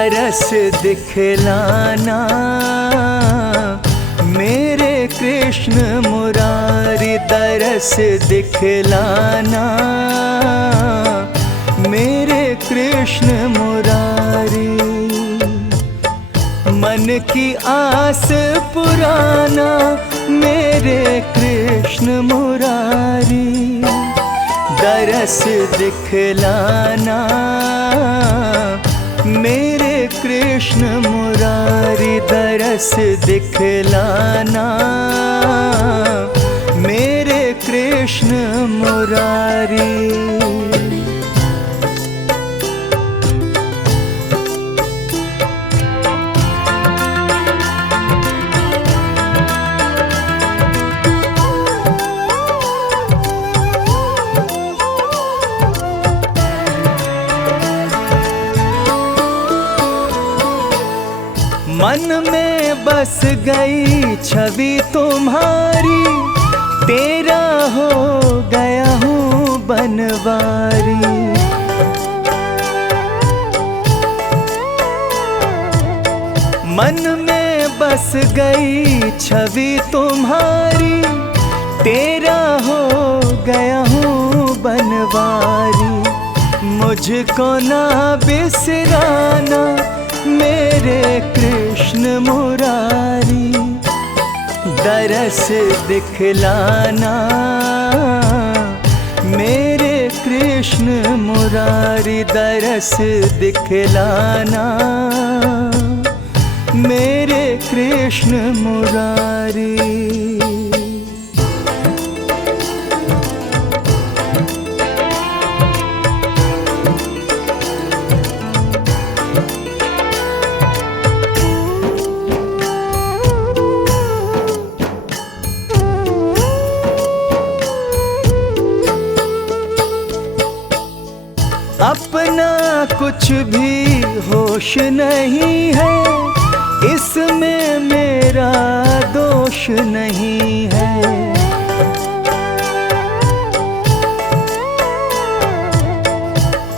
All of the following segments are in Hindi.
दरस दिखलाना मेरे कृष्ण मुरारी, दरस दिखलाना मेरे कृष्ण मुरारी। मन की आस पुराना मेरे कृष्ण मुरारी, दरस दिखलाना मेरे कृष्ण मुरारी, दरस दिखलाना मेरे कृष्ण मुरारी। मन में बस गई छवि तुम्हारी, तेरा हो गया हूँ बनवारी। मन में बस गई छवि तुम्हारी, तेरा हो गया हूँ बनवारी। मुझको ना बिसराना मेरे कृष्ण मुरारी, दरस दिखलाना मेरे कृष्ण मुरारी, दरस दिखलाना मेरे कृष्ण मुरारी। अपना कुछ भी होश नहीं है, इसमें मेरा दोष नहीं है।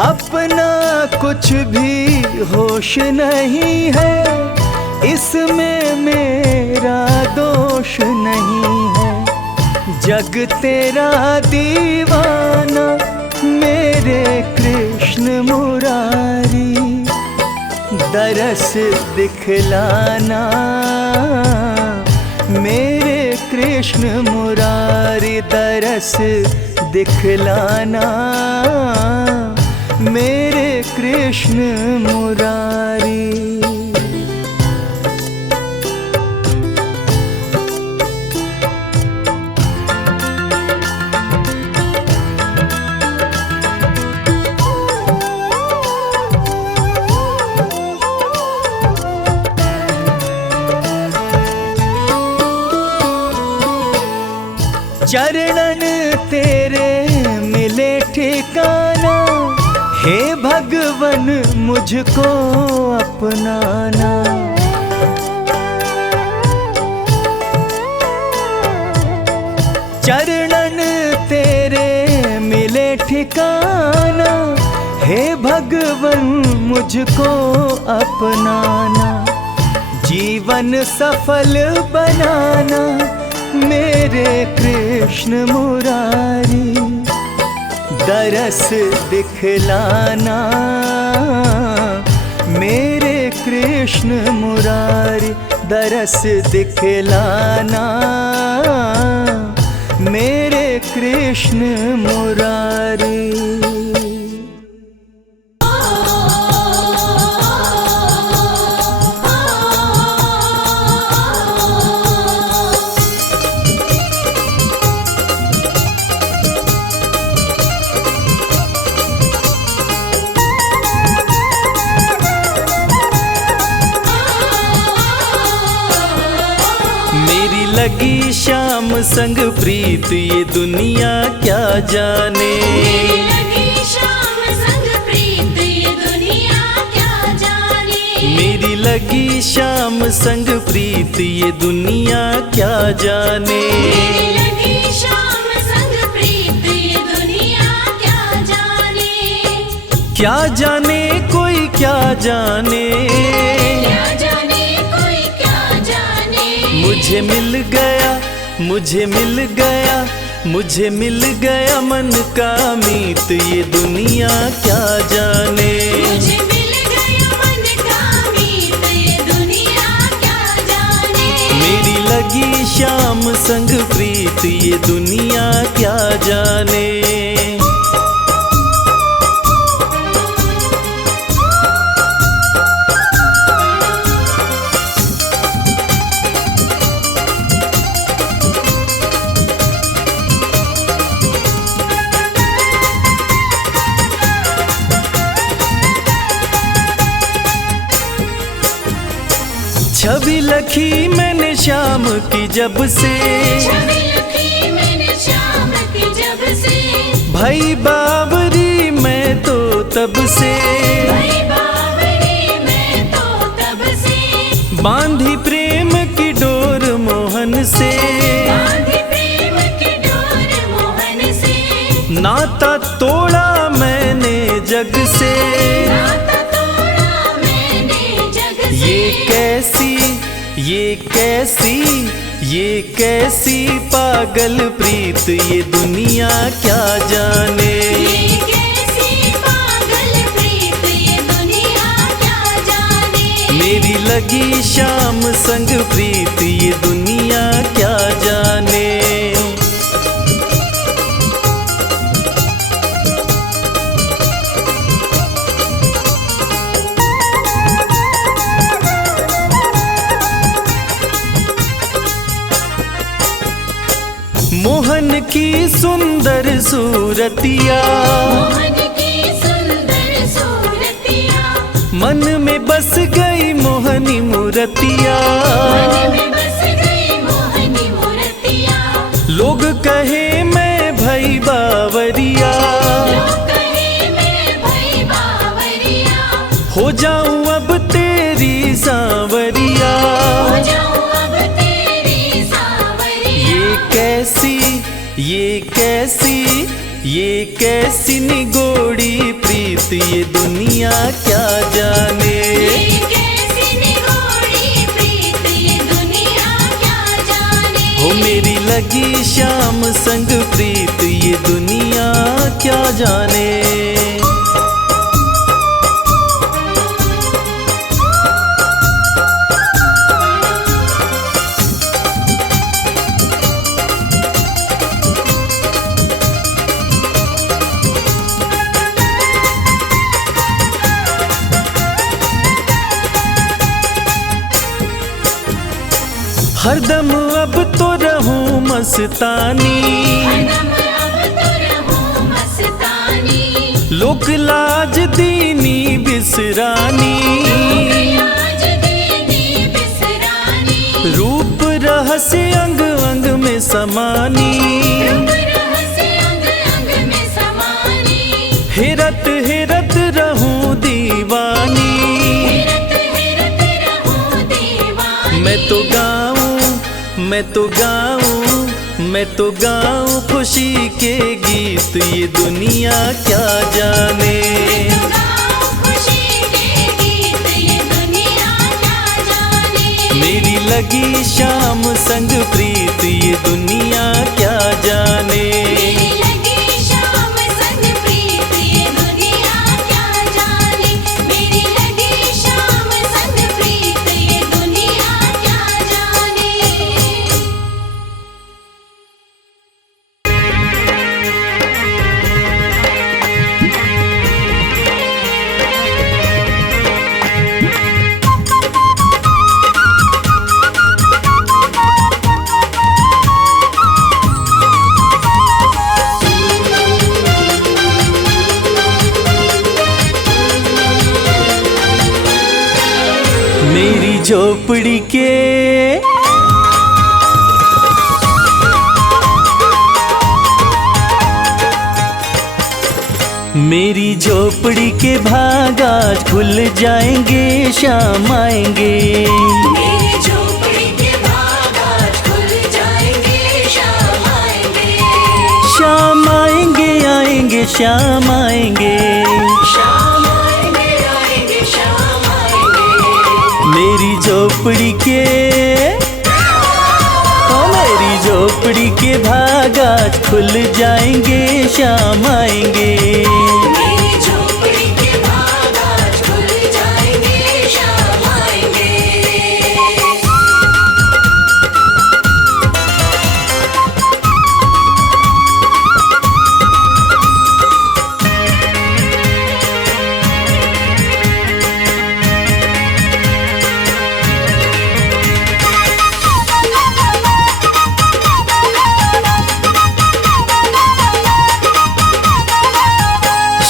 अपना कुछ भी होश नहीं है, इसमें मेरा दोष नहीं है। जग तेरा दीवाना मेरे कृष्ण मुरारी, दरस दिखलाना मेरे कृष्ण मुरारी, दरस दिखलाना मेरे कृष्ण मुरारी। चरणन तेरे मिले ठिकाना, हे भगवन मुझको अपनाना। चरणन तेरे मिले ठिकाना, हे भगवन मुझको अपनाना। जीवन सफल बनाना मेरे कृष्ण मुरारी, दरस दिखलाना मेरे कृष्ण मुरारी, दरस दिखलाना मेरे कृष्ण मुरारी। लगी श्याम संग प्रीत ये दुनिया क्या जाने, मेरी लगी श्याम संग प्रीत ये दुनिया क्या जाने। मेरी लगी श्याम संग प्रीत ये दुनिया क्या जाने। मेरी लगी श्याम संग प्रीत ये दुनिया क्या जाने। क्या जाने कोई क्या जाने, क्या जाने कोई क्या जाने। मुझे मिल गया, मुझे मिल गया, मुझे मिल गया मन का मीत, ये दुनिया क्या जाने। मुझे मिल गया मन का मीत, ये दुनिया क्या जाने। मेरी लगी शाम संग प्रीत, ये दुनिया क्या जाने। छवि लखी मैंने शाम की जब से, छवि लखी मैंने शाम की जब से। भाई बावरी मैं तो तब से, भाई बावरी मैं तो तब से। बांधी प्रेम की डोर मोहन से, बांधी प्रेम की डोर मोहन से। नाता तोड़ा मैंने जग से, नाता तोड़ा मैंने जग से। ये कैसी, ये कैसी, ये कैसी पागल प्रीत, ये दुनिया क्या जाने। ये कैसी पागल प्रीत, ये दुनिया क्या जाने। मेरी लगी शाम संग प्रीत, ये दुनिया क्या जाने। मोहन की सुंदर सूरतिया, मोहन की सुंदर सूरतिया। मन में बस गई मोहनी मूर्तिया। मन में बस गई मोहनी मूर्तिया। लोग कहे मैं भई बावरिया, लोग कहे मैं भई बावरिया। हो जाऊं अब तेरी सांवरिया। हो जाऊं अब तेरी सांवरिया। ये कैसी, ये कैसी, ये कैसी निगोड़ी प्रीत, ये दुनिया क्या जाने। ये कैसी निगोड़ी प्रीत, ये दुनिया क्या जाने। हो मेरी लगी शाम संग प्रीत, ये दुनिया क्या जाने। हरदम अब तो रहूं मस्तानी, हरदम अब तो रहूं मस्तानी। लोक लाज दीनी बिसरानी। आज दीनी बिसरानी। रूप रहस्य अंग अंग में समानी। रूप रहस्य अंग अंग में समानी। हेरत हेरत रहूं दीवानी। हेरत हेरत रहूं दीवानी। मैं तो गाऊं, मैं तो गाऊं, मैं तो गाऊं खुशी के गीत, ये दुनिया क्या जाने। मैं तो गाऊं खुशी के गीत, ये दुनिया क्या जाने। मेरी लगी शाम संग प्रीत, ये दुनिया क्या जाने। मेरी लगी शाम संग प्रीत, ये दुनिया क्या जाने। मेरी लगी शाम संग प्रीत, ये दुनिया क्या जाने। मेरी झोपड़ी के मेरी झोपड़ी के भाग आज खुल जाएंगे, शाम आएंगे। मेरी झोपड़ी के भाग आज खुल जाएंगे, शाम आएंगे। शाम आएंगे, आएंगे शाम आएंगे। शाम आएंगे, आएंगे शाम मेरी झोपड़ी के, ओ मेरी झोपड़ी के भाग आज खुल जाएंगे, शाम आएंगे। मेरी झोपड़ी के भाग आज खुल जाएंगे, शाम आएंगे।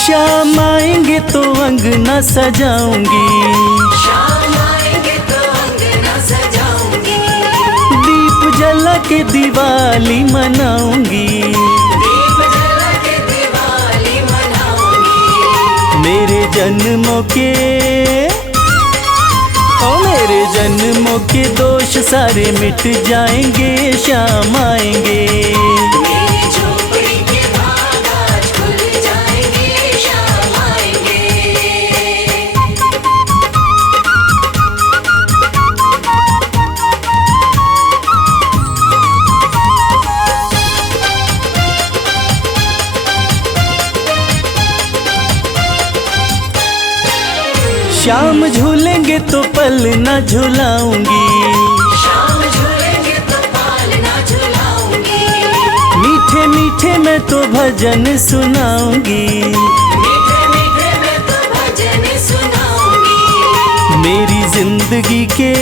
शाम आएंगे तो अंगना सजाऊंगी, शाम आएंगे तो अंगना सजाऊंगी, दीप जला के दिवाली मनाऊंगी, दीप जला के दिवाली मनाऊंगी। मेरे जन्मों के, ओ मेरे जन्मों के दोष सारे मिट जाएंगे, शाम आएंगे। मेरी झोपड़ी के भाग आज खुल जाएंगे, शाम आएंगे। शाम झूलेंगे तो पल न झुलाऊंगी, शाम झूलेंगे तो पाल ना झुलाऊंगी, मीठे मीठे मैं तो भजन सुनाऊंगी, मीठे मीठे मैं तो भजन सुनाऊंगी। मेरी जिंदगी के,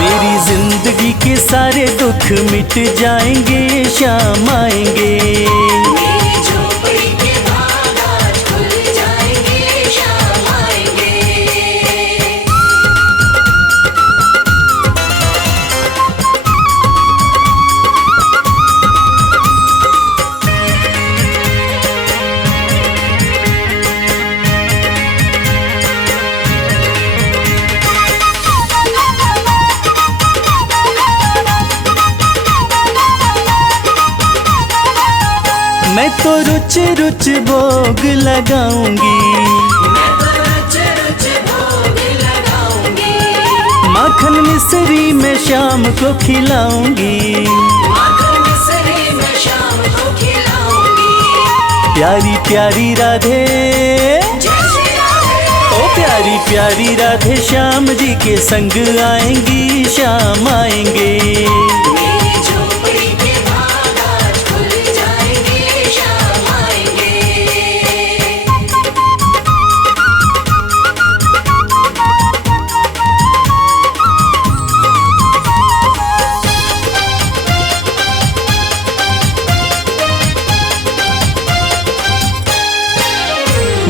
मेरी जिंदगी के सारे दुख मिट जाएंगे, शाम आएंगे। मेरी झोपड़ी के भाग आज खुल जाएंगे, शाम आएंगे। मैं तो रुच रुच भोग लगाऊंगी, मैं तो रुच रुच भोग लगाऊंगी, माखन मिश्री में शाम को खिलाऊंगी, माखन मिश्री मैं शाम को खिलाऊंगी। प्यारी प्यारी राधे, जय श्री राधे, ओ प्यारी प्यारी राधे श्याम जी के संग आएंगी, शाम आएंगे। मेरी झोपड़ी के भाग आज खुल जाएंगे, शाम आएंगे।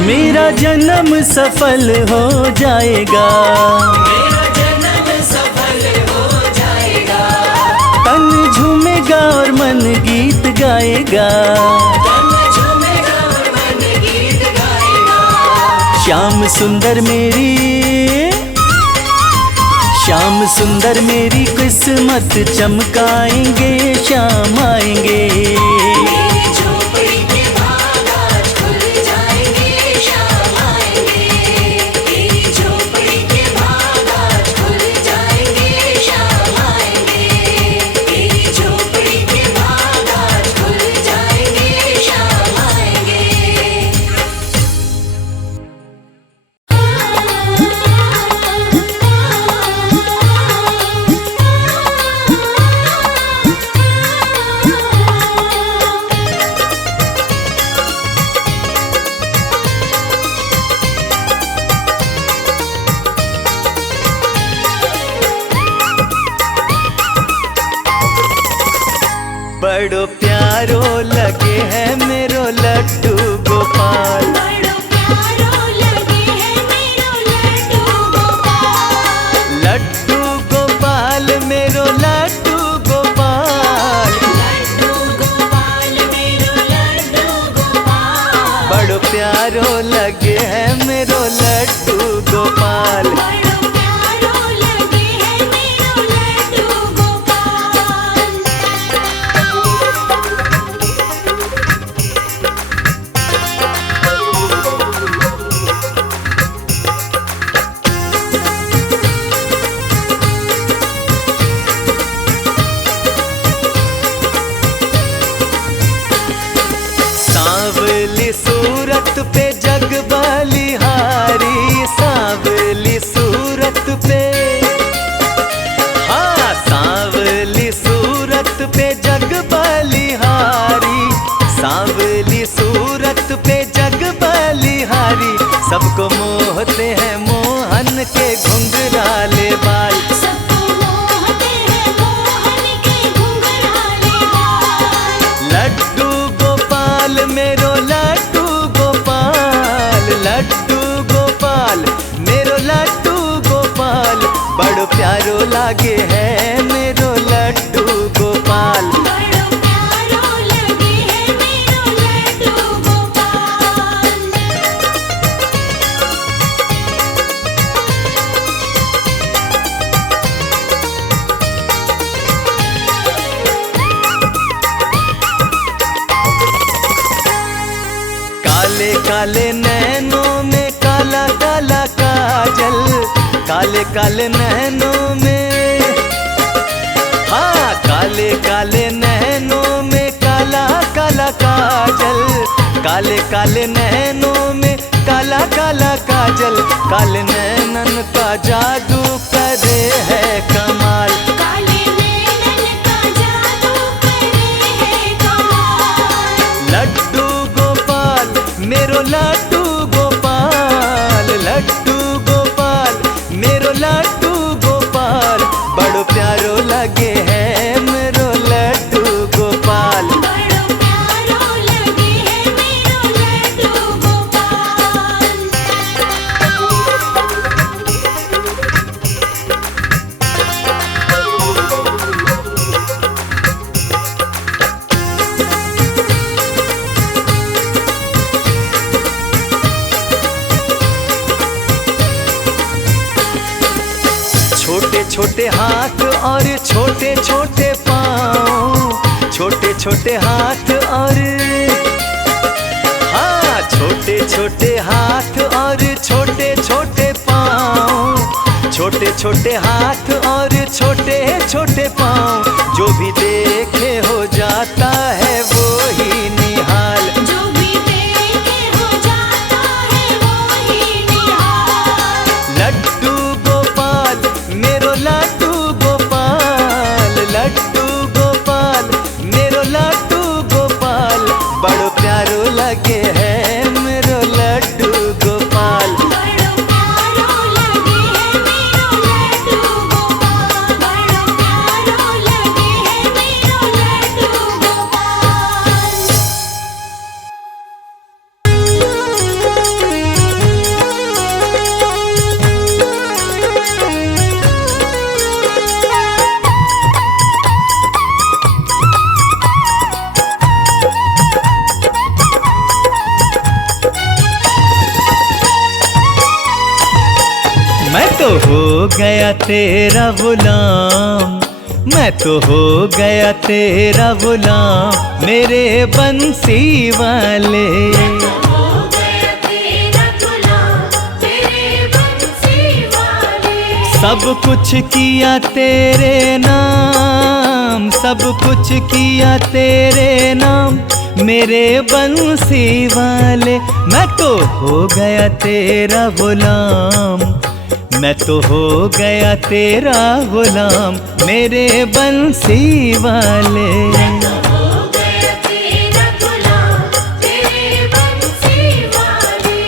मेरा जन्म सफल हो जाएगा, मेरा जन्म सफल हो जाएगा, तन झूमेगा और मन गीत गाएगा, तन झूमेगा और मन गीत गाएगा। श्याम सुंदर मेरी, श्याम सुंदर मेरी किस्मत चमकाएंगे, शाम आएंगे। मेरी झोपड़ी के भाग आज खुल जाएंगे, शाम आएंगे। मेरी झोपड़ी के भाग आज खुल जाएंगे, शाम आएंगे। मेरी झोपड़ी के भाग आज खुल जाएंगे, शाम आएंगे। बड़ो प्यारो लगे है मेरो लड्डू गोपाल, बड़ो प्यारो लगे है मेरो लड्डू गोपाल, लड्डू गोपाल मेरो लड्डू गोपाल, लड्डू गोपाल मेरो लड्डू गोपाल। बड़ो प्यारो लगे है मेरो लड्डू गोपाल। बड़ो प्यारो लगे है मेरो लड्डू गोपाल। घुंघराले बाल। सबको मोहते हैं मोहन के घुंघराले बाल। लड्डू गोपाल मेरो लड्डू गोपाल, लड्डू गोपाल मेरो लड्डू गोपाल, बड़ो प्यारो लागे है मेरो लड्डू गोपाल। बड़ो प्यारो लगे है मेरो लड्डू गोपाल। काले काले नैनों में काला काला काजल, काले काले नैनों में, हाँ काले काले नैनों में काला काला काजल, काले काले नैनों में काला काला काजल, काले नैनन का जादू करे है कमाल। काले नैनन का जादू करे है कमाल। लड्डू गोपाल मेरो लड्डू गोपाल, लड्डू गोपाल मेरो लड्डू गोपाल, बड़ो प्यारो लगे है मेरो लड्डू गोपाल। बड़ो प्यारो लगे है मेरो लड्डू गोपाल। छोटे छोटे हाथ और छोटे छोटे पाँव, छोटे छोटे हाथ और, हाँ छोटे छोटे हाथ और छोटे छोटे पाँव, छोटे छोटे हाथ और छोटे छोटे पाँव, जो भी देखे हो जाता है वो ही निहाल। जो भी देखे हो जाता है वो ही निहाल। लड्डू गोपाल मेरो लड्डू गोपाल, लड्डू गोपाल मेरो लड्डू गोपाल, बड़ो प्यारो लगे है मेरो लड्डू गोपाल। बड़ो प्यारो लगे है मेरो लड्डू गोपाल। बड़ो प्यारो लगे है मेरो लड्डू गोपाल। मैं तो हो गया तेरा गुलाम, मैं तो हो गया तेरा गुलाम मेरे बंसी वाले। हो गया तेरा गुलाम तेरे बंसी वाले। सब कुछ किया तेरे नाम, सब कुछ किया तेरे नाम मेरे बंसी वाले। मैं तो हो गया तेरा गुलाम, मैं तो हो गया तेरा गुलाम मेरे बंसी वाले। हो गया तेरा गुलाम तेरे बंसी वाले।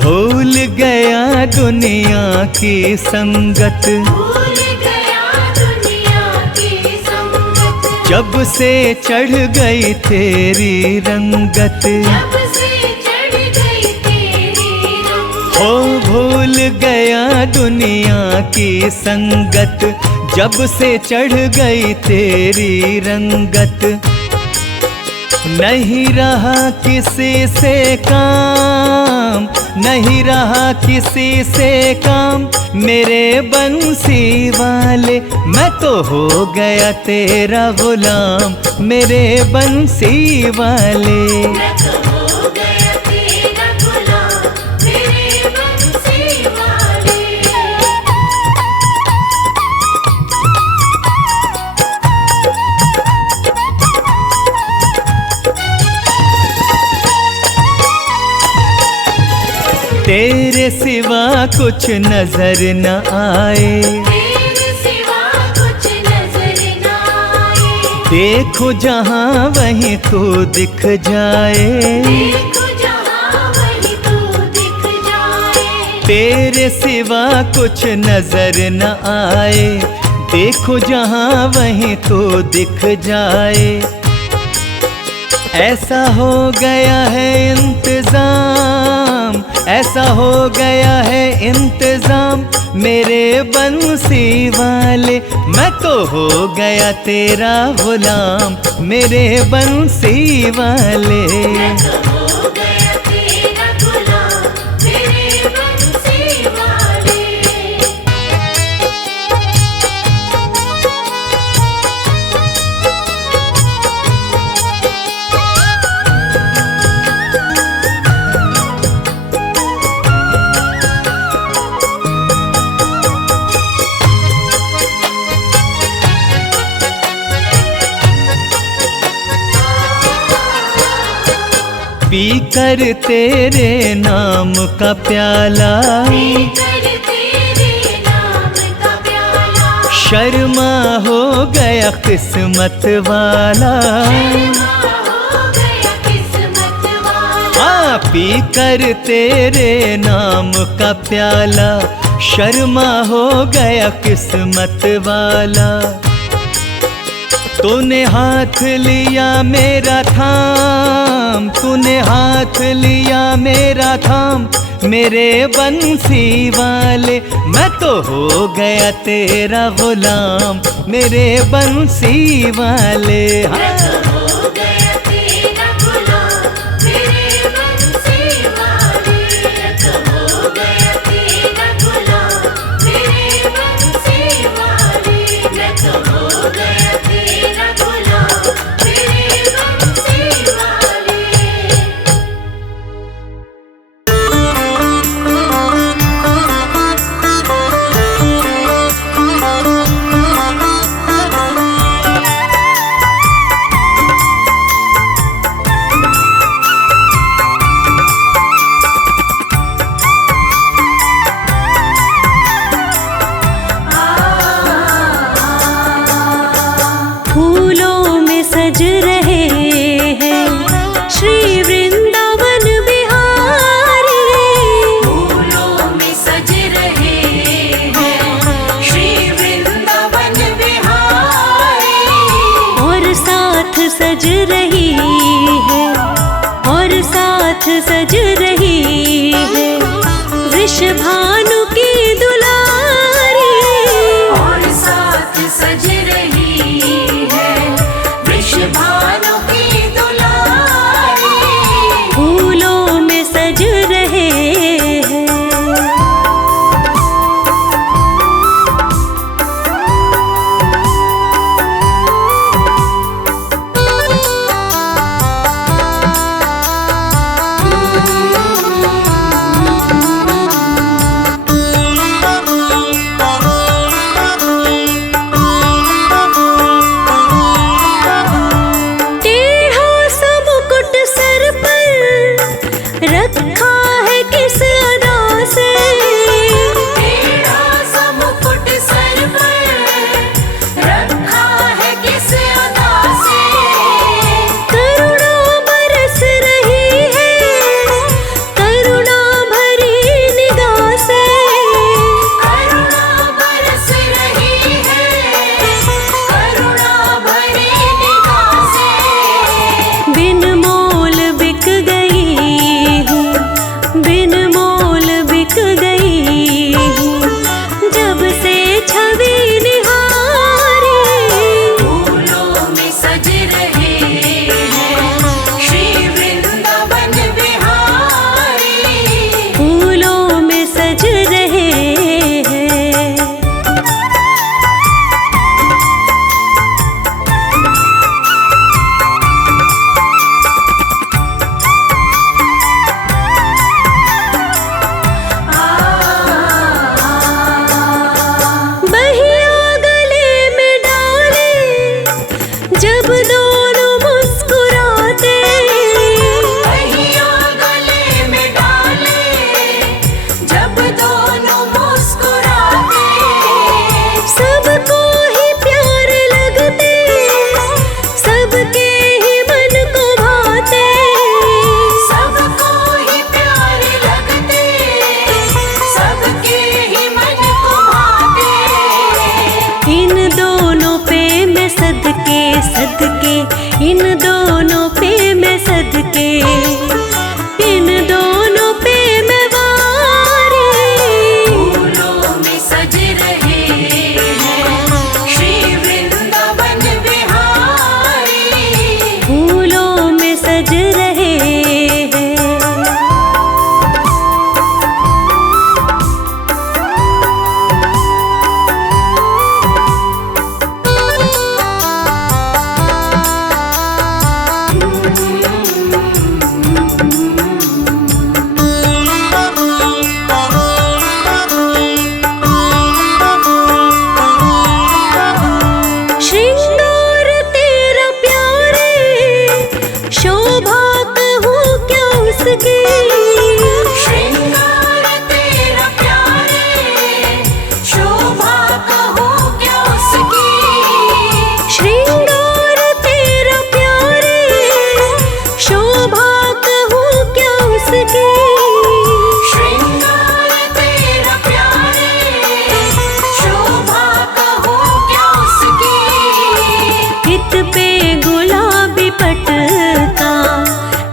भूल गया दुनिया की संगत, भूल गया दुनिया की संगत। जब से चढ़ गई तेरी रंगत। जब से चढ़ गई तेरी रंगत। हो भूल गया दुनिया की संगत, जब से चढ़ गई तेरी रंगत। नहीं रहा किसी से काम, नहीं रहा किसी से काम मेरे बंसी वाले। मैं तो हो गया तेरा गुलाम मेरे बंसी वाले। मैं तो हो गया तेरा गुलाम मेरे बंसी वाले। तेरे सिवा कुछ नजर न आए, तेरे सिवा कुछ नजर न आए। देखो जहाँ वहीं तू दिख जाए, देखो जहाँ वहीं तू दिख जाए। तेरे सिवा कुछ नजर न आए, देखो जहाँ वहीं तो दिख जाए। ऐसा हो गया है इंतजाम, ऐसा हो गया है इंतजाम मेरे बंसी वाले, मैं तो हो गया तेरा गुलाम मेरे बंसी वाले। मैं तो हो गया तेरा गुलाम मेरे बंसी वाले। पीकर तेरे नाम का प्याला, पीकर तेरे नाम का प्याला, शर्मा हो गया किस्मत वाला। शर्मा हो गया किस्मत वाला। हाँ, पीकर तेरे नाम का प्याला, शर्मा हो गया किस्मत वाला। तूने हाथ लिया मेरा थाम, तूने हाथ लिया मेरा थाम मेरे बंसी वाले, मैं तो हो गया तेरा गुलाम मेरे बंसी वाले। मैं तो हो गया तेरा गुलाम मेरे बंसी वाले। मैं तो हो गया तेरा गुलाम मेरे बंसी वाले। मैं तो हो गया तेरा गुलाम मेरे बंसी वाले। फूलों में सज रहे हैं श्री वृंदावन बिहारी, फूलों में सज रहे हैं श्री वृंदावन बिहारी। और साथ सज रही है, और साथ सज रही है वृषभानु की दुलारी। और साथ सज रही है वृषभानु की दुलारी। फूलों में सज रहे हैं। इन दोनों पे मैं सदके, इन दोनों पे मैं वारे। फूलों में सज रहे हैं श्री वृंदावन बिहारी। फूलों में सज रहे हैं। श्रृंगार तेरा प्यारे, शोभा कहूँ क्या उसकी। श्रृंगार तेरा प्यारे, शोभा कहो क्या उसकी। श्रृंगार तेरा प्यारे, शोभा कहूँ क्या उसकी। श्रृंगार तेरा प्यारे, शोभा कहो क्या उसकी। हित पे गुलाबी पटका,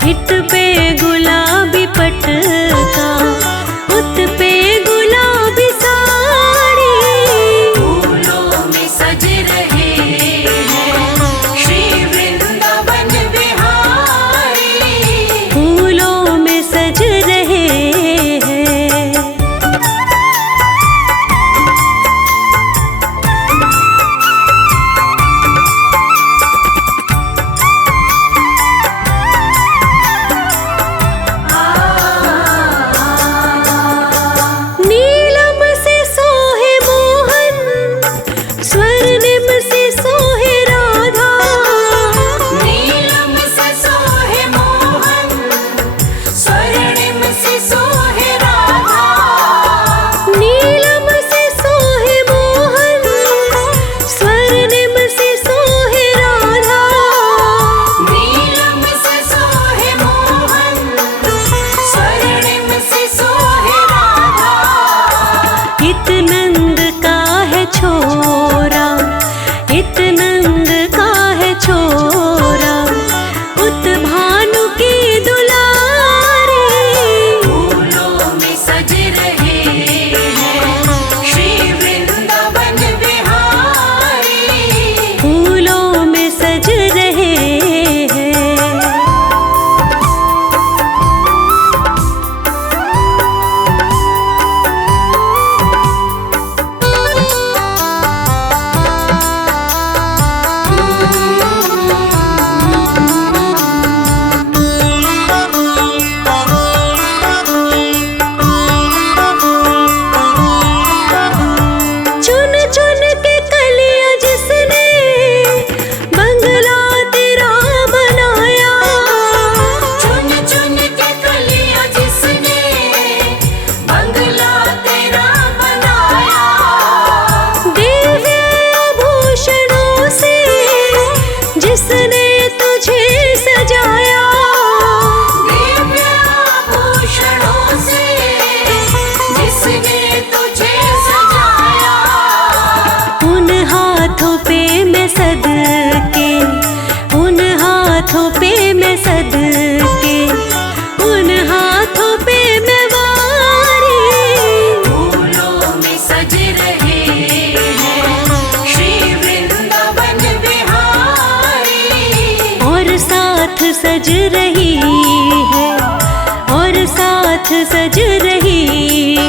हित पे गुलाबी पटका, उत पे गुलाबी साड़ी। फूलों में सज रहे हैं श्री वृंदावन बिहारी। फूलों में सज रहे हैं। नीलम से सोहे मोहन, स्वर्णिम से सोहे राधा। नीलम से सोहे मोहन, स्वर्णिम से सोहे राधा। नीलम से सोहे मोहन, स्वर्णिम से सोहे राधा। नीलम से सोहे मोहन, स्वर्णिम से सोहे राधा। इत नंद का है छोरा, इत नंद का है छोरा, उत भानु की दुलारी। फूलों में सज रहे हैं श्री वृंदावन बिहारी। फूलों में सज रहे हैं। चुन चुन के कलियां जिसने बंगला तेरा बनाया। चुन चुन के कलियां जिसने बंगला तेरा बनाया। दिव्य आभूषणों से जिसने तुझे सजाया। दिव्य आभूषणों से जिसने तुझे सजाया। उन हाथों पे मैं सदके, उन हाथों पे मैं सदके, उन हाथों पे मैं वारी। फूलों में सज रहे हैं श्री वृंदावन बिहारी। और साथ सज रही है, और साथ सज रही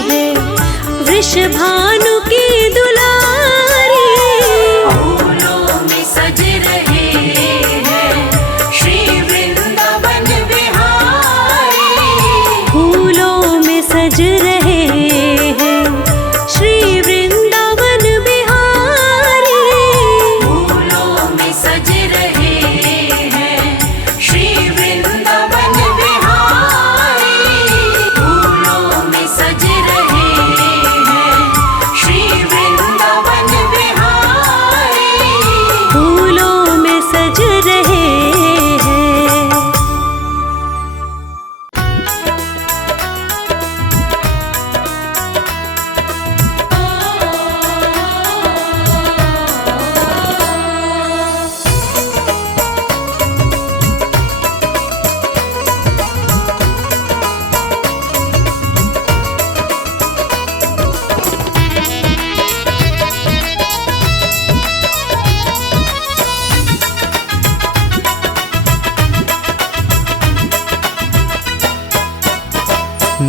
है वृषभानु की दुलारी। फूलों में सज रहे हैं श्री वृंदावन बिहारी। फूलों में सज रहे हैं श्री वृंदावन बिहारी। फूलों में सज रहे हैं श्री वृंदावन बिहारी। फूलों में सज रहे हैं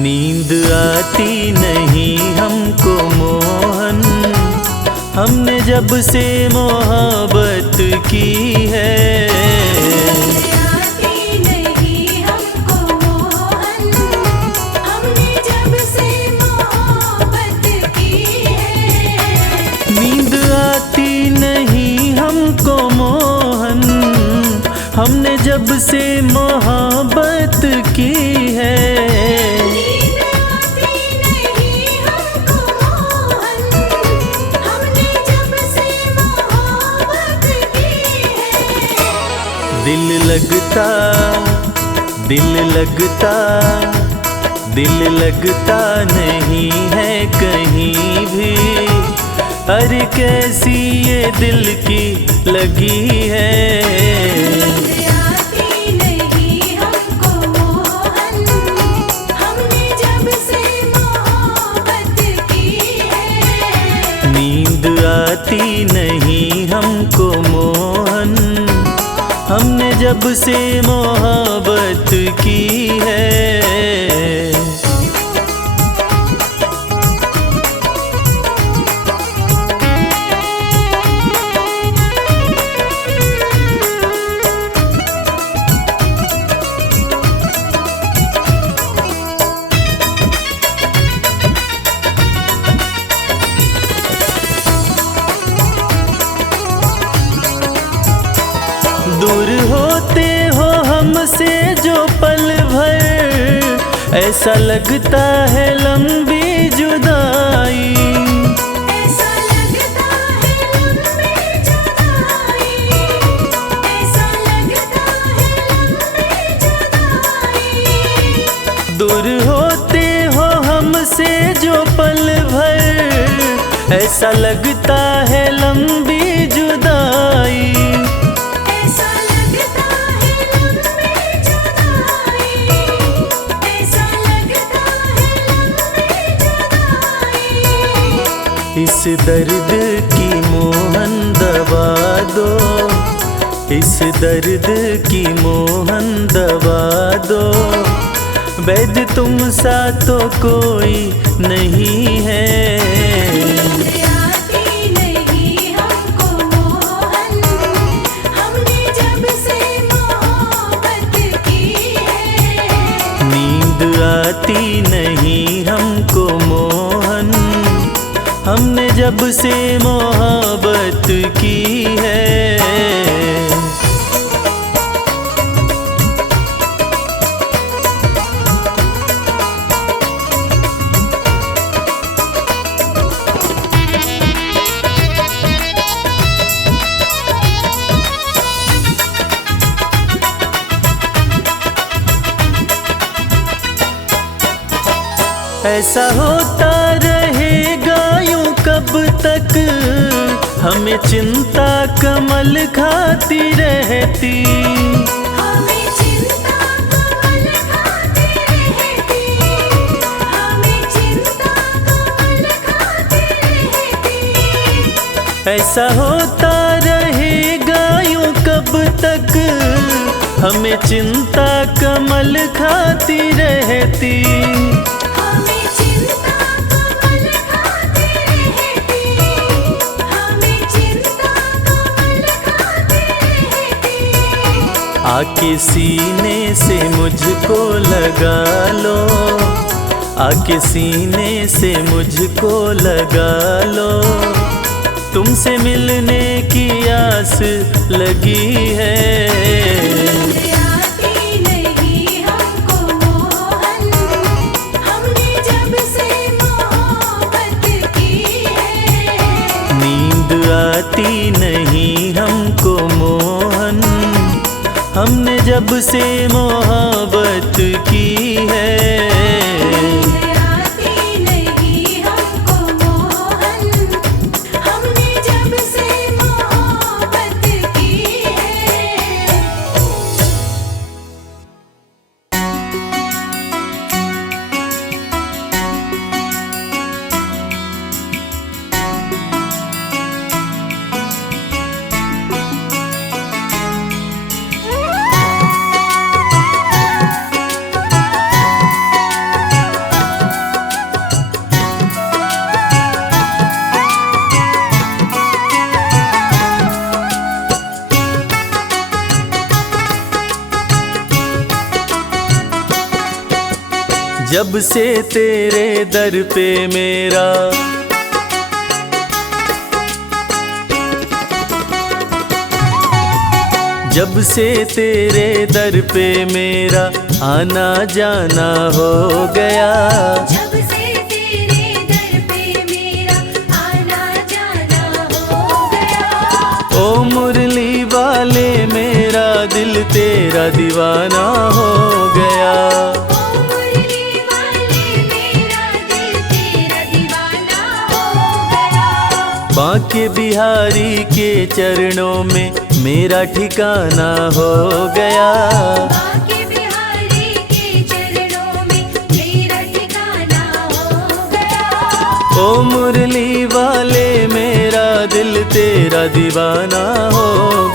नींद आती नहीं हमको मोहन, हमने जब से मोहब्बत की है। आती नहीं हमको मोहन, हमने जब से मोहब्बत की है। नींद आती नहीं हमको मोहन, हमने जब से मोहब्बत की है। नींद आती नहीं हमको मोहन, हमने जब से मोहब्बत की है। दिल लगता दिल लगता दिल लगता नहीं है कहीं भी, अरे कैसी ये दिल की लगी है। आती नहीं हमको मोहन, हमने जब से मोहब्बत की है। नींद आती नहीं हमको मोहन, हमने जब से मोहब्बत की है। दूर होते हो हमसे जो पल भर, ऐसा लगता है लंबी जुदाई। ऐसा लगता है लंबी जुदाई, ऐसा लगता है लंबी जुदाई। दूर होते हो हमसे जो पल भर, ऐसा लगता है लंबी जुदाई। ऐसा लगता है लंबी जुदाई, ऐसा लगता है लंबी जुदाई। इस दर्द की मोहन दवा दो, इस दर्द की मोहन दवा दो। वैद्य तुम सा तो कोई नहीं है। आती नहीं हमको मोहन, हमने जब से मोहब्बत की है। नींद आती नहीं हमको मोहन, हमने जब से मोहब्बत की है। ऐसा होता रहेगा यूं कब तक, हमें चिंता कमल खाती रहती। हमें चिंता कमल खाती रहती, हमें चिंता कमल खाती रहती। ऐसा होता रहेगा यूं कब तक, हमें चिंता कमल खाती रहती। हमें चिंता कमल खाती रहती, हमें चिंता कमल खाती रहती। आके सीने से मुझको लगा लो, आके सीने से मुझको लगा लो। तुमसे मिलने की आस लगी है। आती नहीं हमको मोहन, हमने जब से मोहब्बत की है। नींद आती नहीं हमको मोहन, हमने जब से मोहब्बत की है। आती नहीं हमको मोहन, हमने जब से मोहब्बत की है। जब से तेरे दर पे मेरा जब से तेरे दर पे मेरा आना जाना हो गया, जब से तेरे दर पे मेरा आना जाना हो गया। ओ मुरली वाले मेरा दिल तेरा दीवाना हो गया। ओ मुरली वाले मेरा दिल तेरा दीवाना हो गया। बांके बिहारी के चरणों में मेरा ठिकाना हो गया। बांके बिहारी के चरणों में मेरा ठिकाना हो गया। ओ मुरली वाले मेरा दिल तेरा दीवाना हो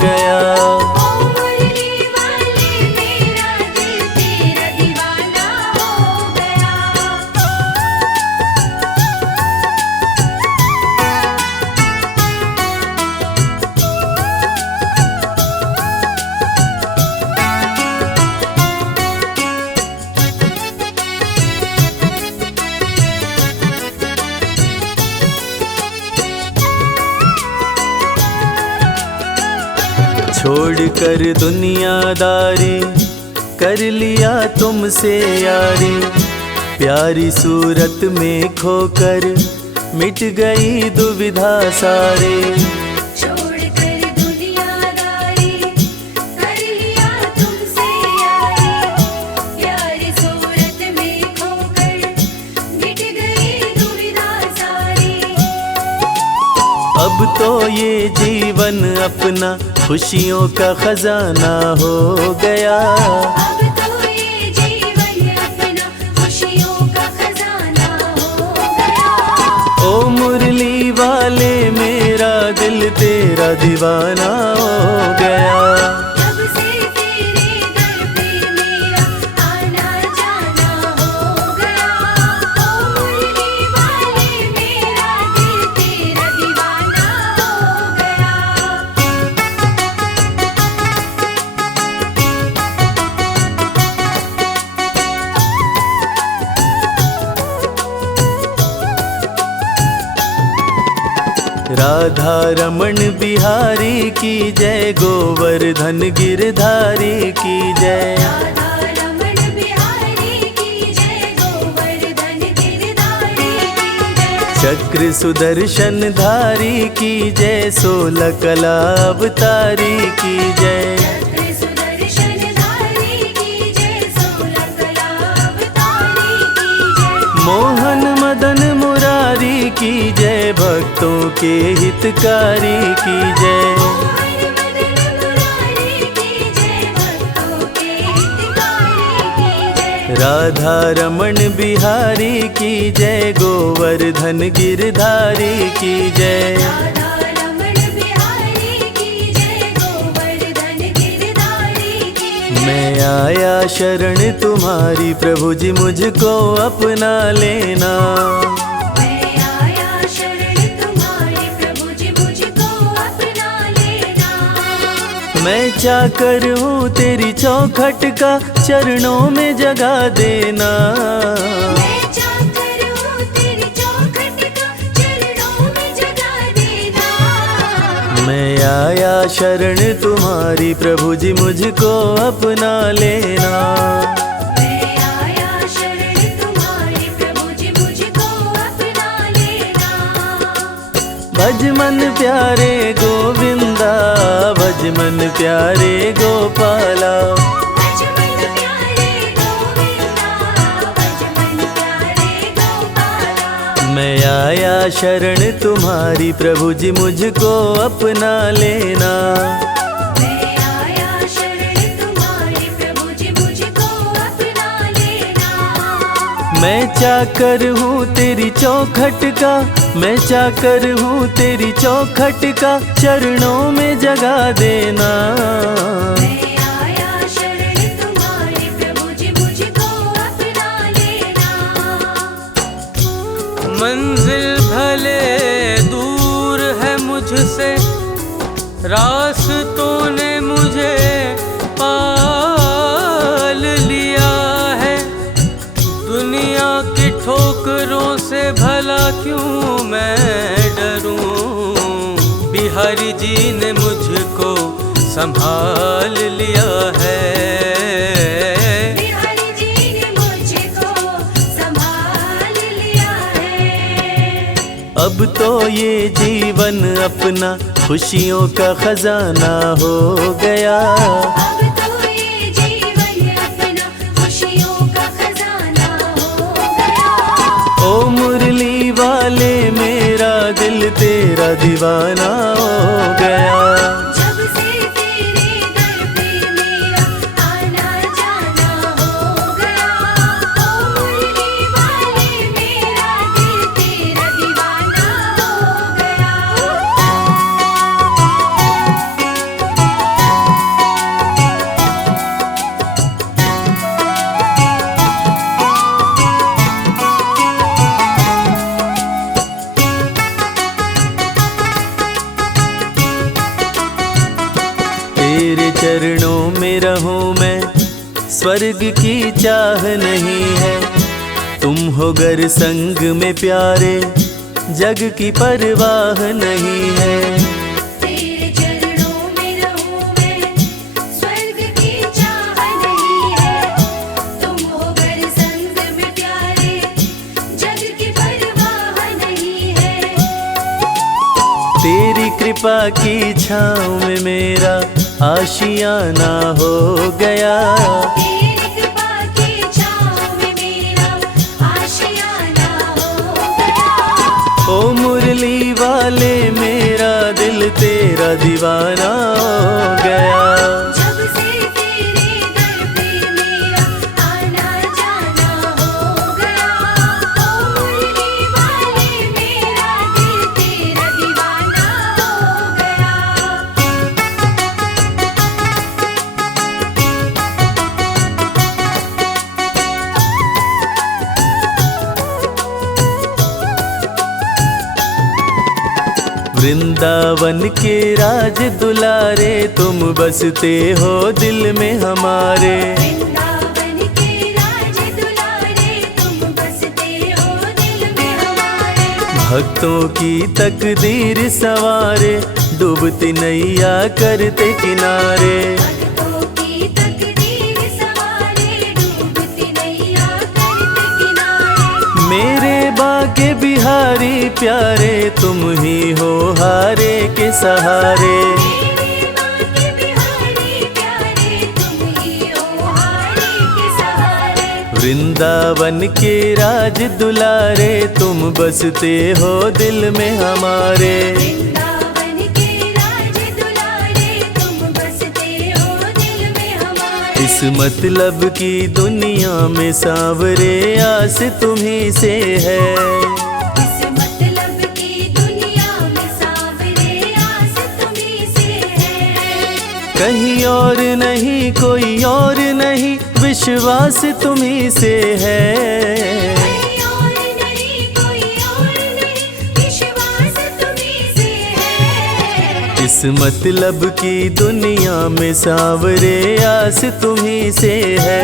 गया। ओ मुरली वाले मेरा दिल तेरा दीवाना हो गया। छोड़कर दुनियादारी कर लिया तुमसे यारी, प्यारी सूरत में खोकर मिट गई दुविधा सारे। छोड़कर दुनियादारी कर लिया तुमसे यारी, प्यारी सूरत में खोकर मिट गई दुविधा सारी। अब तो ये जीवन अपना खुशियों का खजाना हो गया। अब तो ये जीवन अपना खुशियों का खजाना हो गया। ओ मुरली वाले मेरा दिल तेरा दीवाना हो गया। जब से तेरे दर पे मेरा आना जाना हो गया। ओ मुरली वाले मेरा दिल तेरा दीवाना हो गया। राधा रमण बिहारी की जय, गोवर्धन गिरधारी की जय। राधा रमण बिहारी की जय, गोवर्धन गिरधारी की जय। चक्र सुदर्शन धारी की जय, 16 कला अवतारी की जय। चक्र सुदर्शन धारी की जय, 16 कला अवतारी की जय। मोहन मदन मुरारी की जय, भक्तों के हितकारी की जय। मोहन मदन मुरारी की जय, भक्तों के हितकारी की जय। राधा रमण बिहारी की जय, गोवर्धन गिरधारी की जय। राधा रमण बिहारी की जय, गोवर्धन गिरधारी की जय। मैं आया शरण तुम्हारी, प्रभु जी मुझको अपना लेना। मैं आया शरण तुम्हारी, प्रभु जी मुझको अपना लेना। मैं चाकर हूँ तेरी चौखट का, चरणों में जगा देना। मैं चाकर हूँ तेरी चौखट का, चरणों में जगा देना। मैं आया शरण तुम्हारी, प्रभु जी मुझको अपना लेना। मैं आया शरण तुम्हारी, प्रभु जी मुझको अपना लेना। भज मन प्यारे गोविंदा, भज मन प्यारे गोपाला। भज मन प्यारे गोविंदा, भज मन प्यारे गोपाला। मैं आया शरण तुम्हारी, प्रभु जी मुझको अपना लेना। मैं आया शरण तुम्हारी, प्रभु जी मुझको अपना लेना। मैं चाकर हूँ तेरी चौखट का, मैं चाकर हूँ तेरी चौखट का, चरणों में जगा देना। मैं आया शरण तुम्हारी, प्रभु जी मुझको अपना लेना। मंजिल भले दूर है मुझसे, रास्तों ने मुझे पाल लिया है। दुनिया क्यों मैं डरूं, बिहारी जी ने मुझको संभाल लिया है। बिहारी जी ने मुझको संभाल लिया है। अब तो ये जीवन अपना खुशियों का खजाना हो गया। अब तो ये जीवन अपना खुशियों का खजाना हो गया। ओ मुरली वाले मेरा दिल तेरा दीवाना हो गया। जब से तेरे दर पे मेरा आना जाना हो गया। ओ मुरली वाले मेरा दिल तेरा दीवाना हो गया। तेरे चरणों में रहूं मैं, स्वर्ग की चाह नहीं है। तुम हो गर संग में प्यारे, जग की परवाह नहीं है। तेरे चरणों में रहूं मैं, स्वर्ग की चाह नहीं है। तुम हो गर संग में प्यारे, जग की परवाह नहीं है। तेरी कृपा की छाँव में मेरा आशियाना हो गया। तेरी कृपा की छाँव में मेरा आशियाना हो गया। ओ मुरली वाले मेरा दिल तेरा दीवाना हो गया। जब से तेरे दर पे मेरा आना जाना हो गया। ओ मुरली वाले मेरा दिल तेरा दीवाना हो गया। वृंदावन के राज दुलारे, तुम बसते हो दिल में हमारे। वृंदावन के राज दुलारे, तुम बसते हो दिल में हमारे। भक्तों की तकदीर सवारे, डूबती नैया करते किनारे। भक्तों की तकदीर सवारे, डूबती नैया करते किनारे। मेरे बाके बिहारी प्यारे, तुम ही हो हारे के सहारे। मेरे बाके बिहारी प्यारे, तुम ही हो हारे के सहारे। वृंदावन के राज दुलारे, तुम बसते हो दिल में हमारे। वृंदावन के राज दुलारे, तुम बसते हो दिल में हमारे। इस मतलब की दुनिया में सांवरे, आस तुम्ही से है। इस मतलब की दुनिया में सांवरे, आस तुम्ही से है। कहीं और नहीं कोई और नहीं, विश्वास तुम्ही से है। कोई और नहीं, कोई और नहीं, विश्वास तुम्ही से है। इस मतलब की दुनिया में सांवरे, आस तुम्ही से है।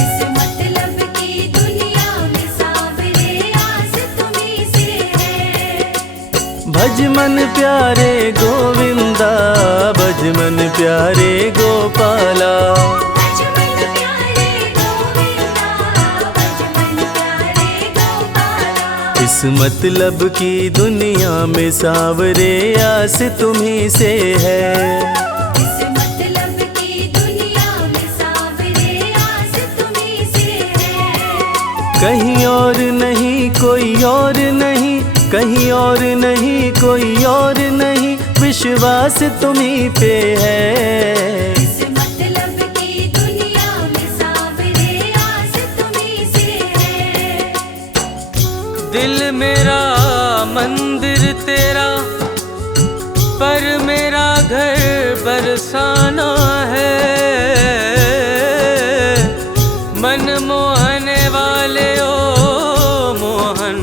इस मतलब की दुनिया में सांवरे, आस तुम्ही से है। भज मन प्यारे गोविंदा, भज मन प्यारे गोपाला। बचपन प्यारे गोविंदा, बचपन प्यारे गोपाला। इस मतलब की दुनिया में सांवरे, आस तुम्ही से है। इस मतलब की दुनिया में सांवरे, आस तुम्ही से है। कहीं और नहीं कोई और नहीं, कहीं और नहीं कोई और नहीं, विश्वास तुम्ही पे है। इस मतलब की दुनिया में सांवरे, आस तुम्ही से है। दिल मेरा मंदिर तेरा, पर मेरा घर बरसाना है। मन मोहने वाले ओ मोहन,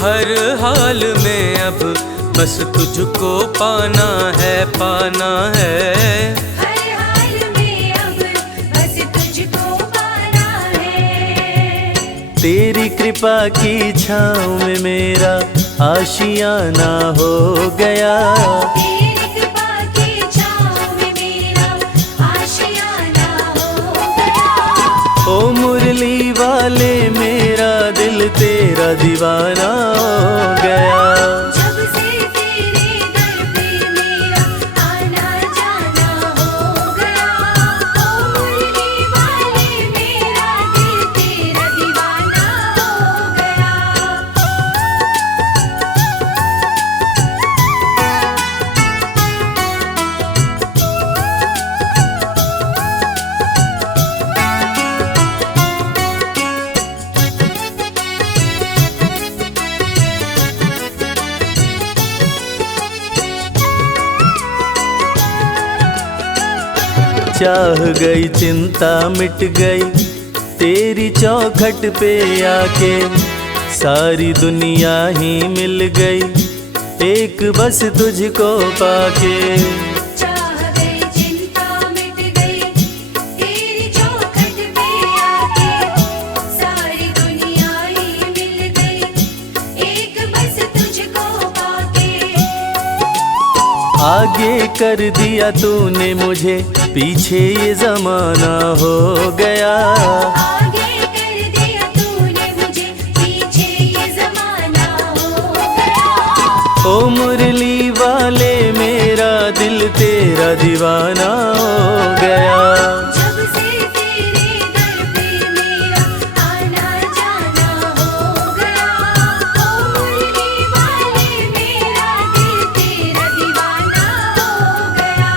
हर हाल में अब बस तुझको पाना है, पाना है। हर हाल में अब बस तुझको पाना है। तेरी कृपा की छाँव में मेरा आशियाना हो गया। तेरी कृपा की छाँव में मेरा आशियाना हो गया। ओ मुरली वाले मेरा दिल तेरा दीवाना हो गया। जब से तेरे दर पे मेरा आना जाना हो गया। ओ मुरली वाले मेरा दिल तेरा दीवाना हो गया। चाह गई चिंता मिट गई तेरी चौखट पे आके, सारी दुनिया ही मिल गई एक बस तुझको पाके। चाह गई चिंता मिट गई तेरी चौखट पे आके, सारी दुनिया ही मिल गई एक बस तुझको पाके। आगे कर दिया तूने मुझे, पीछे ये जमाना हो गया। आगे कर दिया तूने मुझे, पीछे ये जमाना हो गया। ओ मुरली वाले मेरा दिल तेरा दीवाना हो गया। जब से तेरे दर पे मेरा आना जाना हो गया। ओ मुरली वाले मेरा दिल तेरा दीवाना हो गया।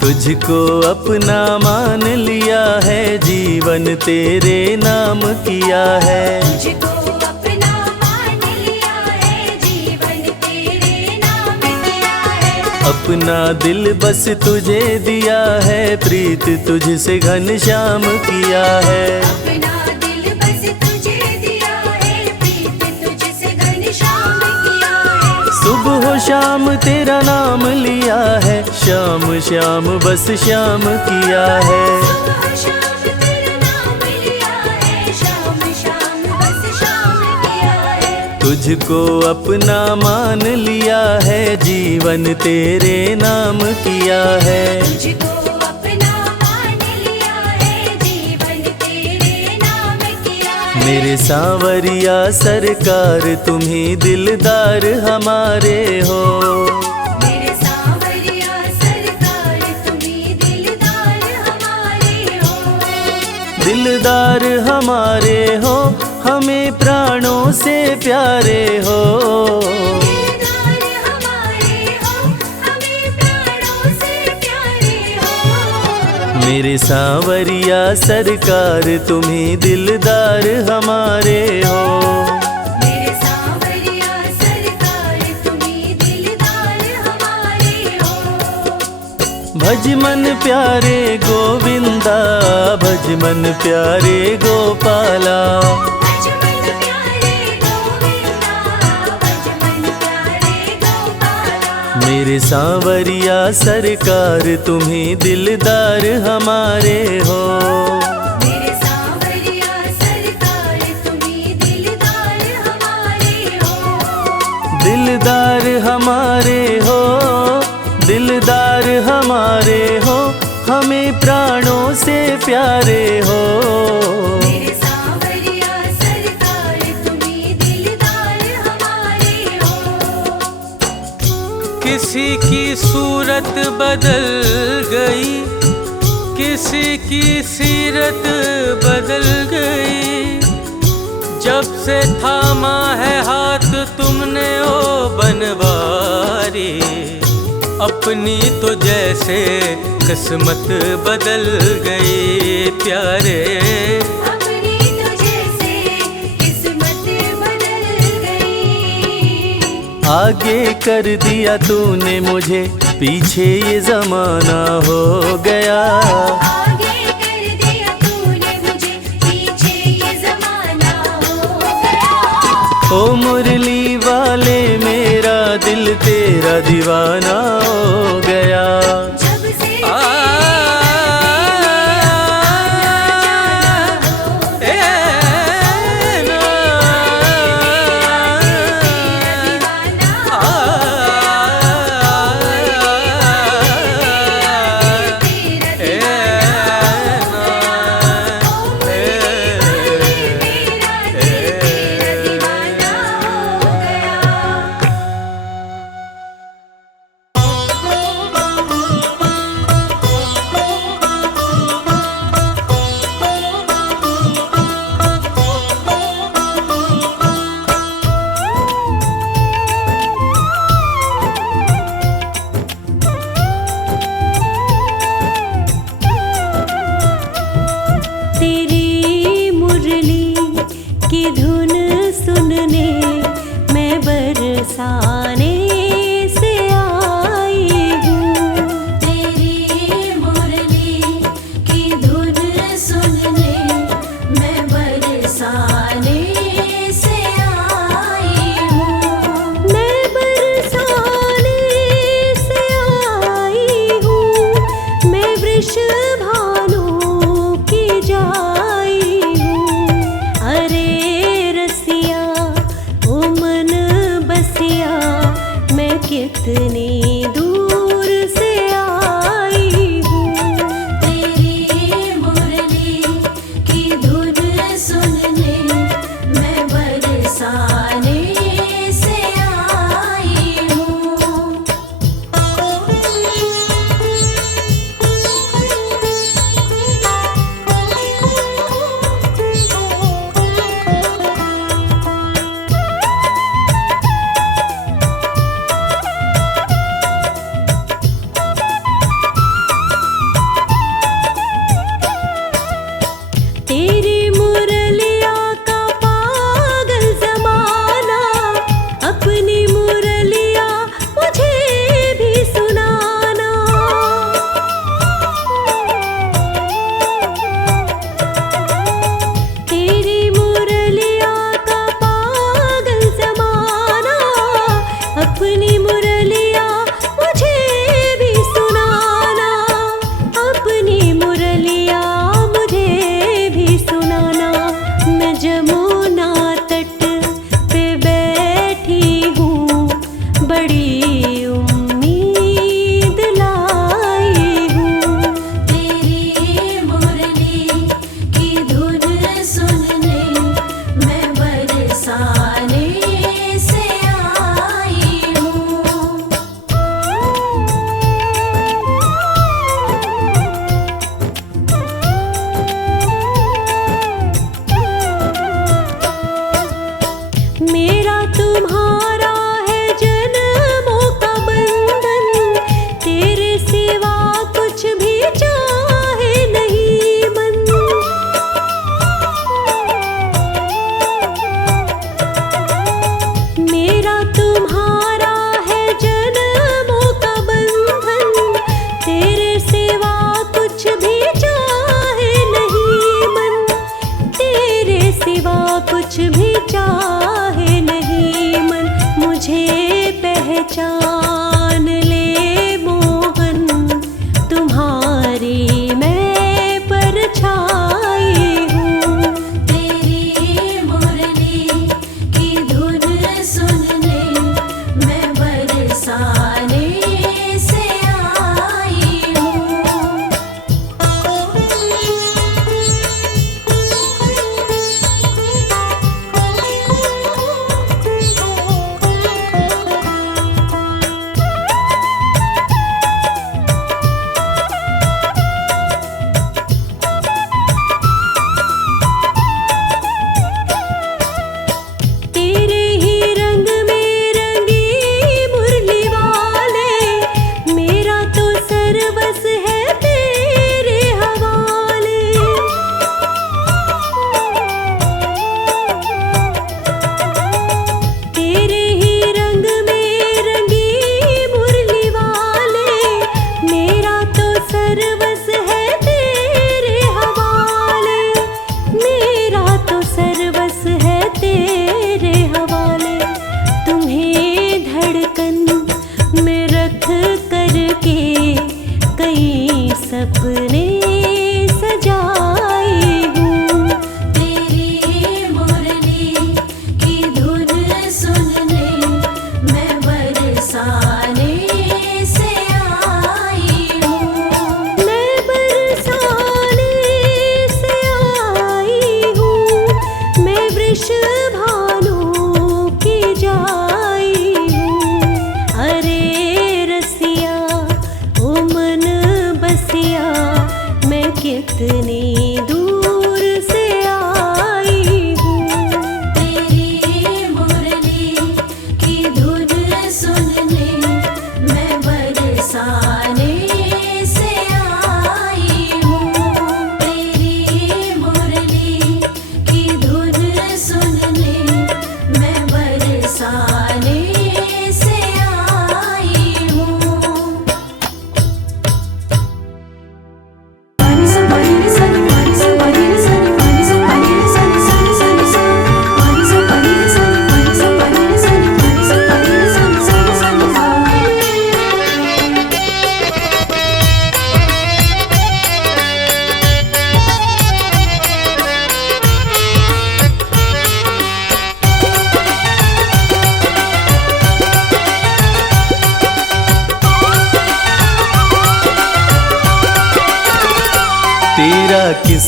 तुझको अपना मान लिया है, जीवन तेरे नाम किया है। तुझको अपना मान लिया है, जीवन तेरे नाम किया है। अपना दिल बस तुझे दिया है, प्रीत तुझसे घनश्याम किया है। अपना दिल बस तुझे दिया है, प्रीत तुझसे घनश्याम किया है। सुबह शाम तेरा नाम लिया है, शाम शाम बस श्याम किया है। सुबह शाम तेरा नाम लिया है, शाम शाम बस शाम किया है। तुझको अपना मान लिया है, जीवन तेरे नाम किया है। तुझको अपना मान लिया है, जीवन तेरे नाम किया है। मेरे सांवरिया सरकार तुम ही दिलदार हमारे हो। मेरे सांवरिया सरकार तुम्ही दिलदार हमारे हो। दिलदार हमारे हो, हमें प्राणों से प्यारे हो। दिलदार हमारे हो, हमें प्राणों से प्यारे हो। मेरे सांवरिया सरकार तुम ही दिलदार हमारे हो। मेरे सांवरिया सरकार तुम्ही दिलदार हमारे हो। भज मन प्यारे गोविंदा, भज मन प्यारे गोपाला। भज मन प्यारे गोविंदा, भज मन प्यारे गोपाला। मेरे सांवरिया सरकार तुम ही दिलदार हमारे हो। मेरे सांवरिया सरकार तुम्ही दिलदार हमारे हो। दिलदार हमारे हो, दिलदार हमारे हो, हमें प्राणों से प्यारे हो। मेरे सांवरिया सरकार तुम्ही दिलदार हमारे हो। किसी की सूरत बदल गई, किसी की सीरत बदल गई। जब से थामा है हाथ तुमने ओ बनवारी, अपनी तो जैसे किस्मत बदल गई प्यारे। अपनी तो जैसे किस्मत बदल गई। आगे कर दिया तूने मुझे, पीछे ये जमाना हो गया। आगे कर दिया तूने मुझे, पीछे ये जमाना हो गया। ओ मुरली वाले मेरा दिल तेरा दीवाना हो गया। जब से तेरी मुरली की धुन सुनने मैं बरसाने से आई हूँ। तेरी मुरली की धुन सुनने मैं बरसाने से आई हूँ। मैं बरसाने से आई हूँ। मैं वृषभानु की जा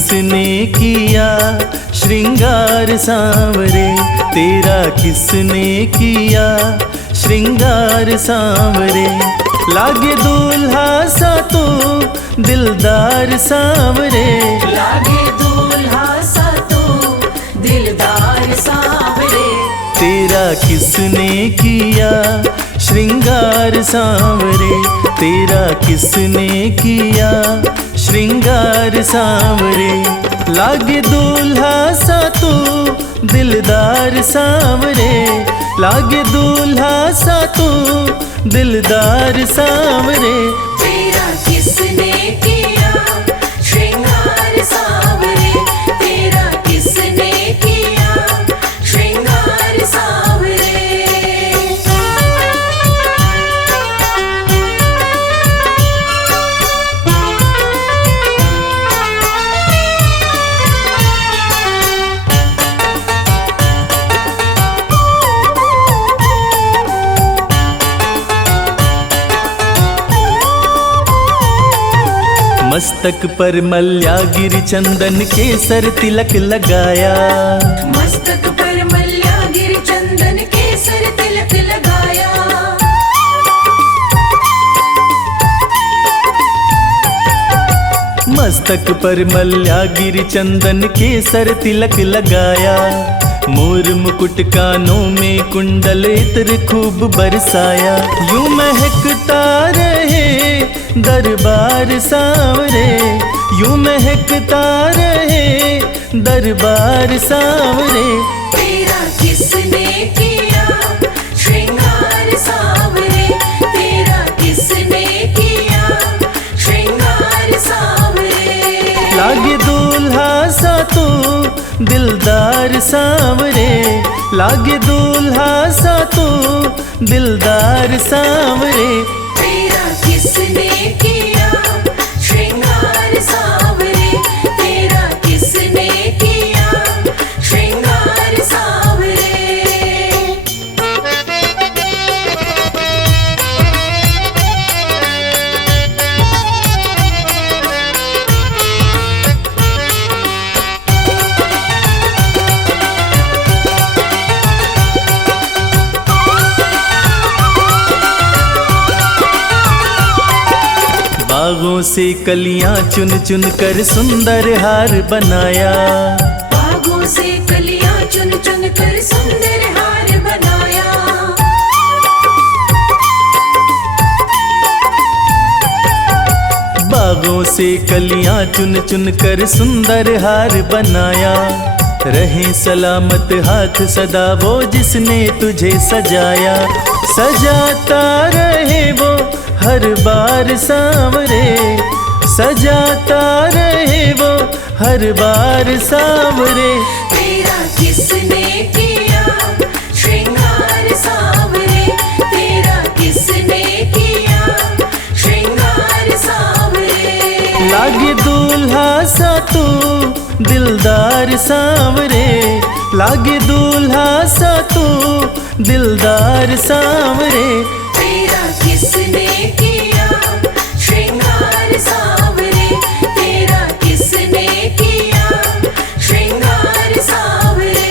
किसने किया श्रृंगार सांवरे, तेरा किसने किया श्रृंगार सांवरे। लागे दूल्हा सा तू दिलदार सांवरे, लागे दूल्हा सा तू दिलदार सांवरे। तेरा किसने किया श्रृंगार सांवरे, तेरा किसने किया श्रृंगार सांवरे। लागे दूल्हा सा तू दिलदार सांवरे, लागे दूल्हा सा तू दिलदार सांवरे। तेरा किसने किया श्रृंगार सांवरे, तेरा किसने किया श्रृंगार सांवरे। मस्तक पर मल्यागिरी चंदन केसर तिलक लगाया, मस्तक पर मल्यागिरी चंदन केसर तिलक लगाया। मस्तक पर मल्यागिरी चंदन केसर तिलक लगाया। मोर मुकुट कानों में कुंडल इत्र खूब बरसाया। यूं महकता रहे दरबार सांवरे, यूं महकता रहे दरबार सांवरे। तेरा किसने किया श्रृंगार सांवरे, तेरा किसने किया श्रृंगार सांवरे। लागे दूल्हा सा तू दिलदार सांवरे, लागे दूल्हा सा तू दिलदार सांवरे। तेरा किसने किया श्रृंगार सांवरे, तेरा किसने किया श्रृंगार सांवरे। बागों से कलियां चुन चुन कर सुंदर हार बनाया, बागों से कलियां चुन चुन कर सुंदर हार बनाया। बागों से कलियां चुन चुन कर सुंदर हार बनाया। रहे सलामत हाथ सदा वो जिसने तुझे सजाया, सजाता रहे वो हर बार सांवरे, सजाता रहे वो हर बार सांवरे। तेरा किसने किया श्रृंगार सांवरे, तेरा किसने किया श्रृंगार सांवरे। लागे दूल्हा सा तू दिलदार सांवरे, लागे दूल्हा सा तू दिलदार सांवरे। तेरा किसने किया श्रृंगार सांवरे, तेरा किसने किया श्रृंगार सांवरे।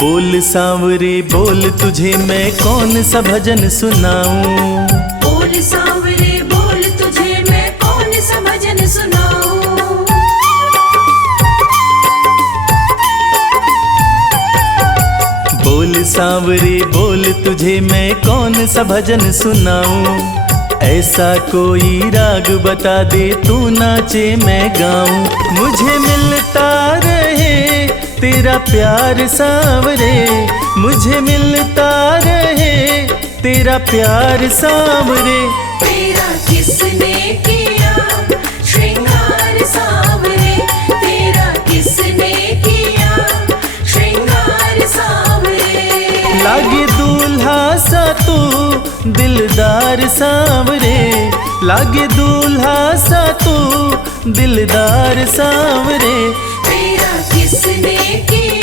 बोल सांवरे बोल तुझे मैं कौन सा भजन सुनाऊं, बोल सांवरे बोल तुझे मैं कौन सा भजन सुनाऊं। बोल सांवरे बोल तुझे मैं कौन सा भजन सुनाऊं। ऐसा कोई राग बता दे तू नाचे मैं गाऊं। मुझे मिलता रहे तेरा प्यार सांवरे, मुझे मिलता रहे तेरा प्यार सांवरे। तेरा किसने किया श्रृंगार सांवरे, तेरा किसने किया श्रृंगार सांवरे। लागे दूल्हा सा तू दिलदार सांवरे, लागे दूल्हा सा तू दिलदार सांवरे। तेरा किसने किया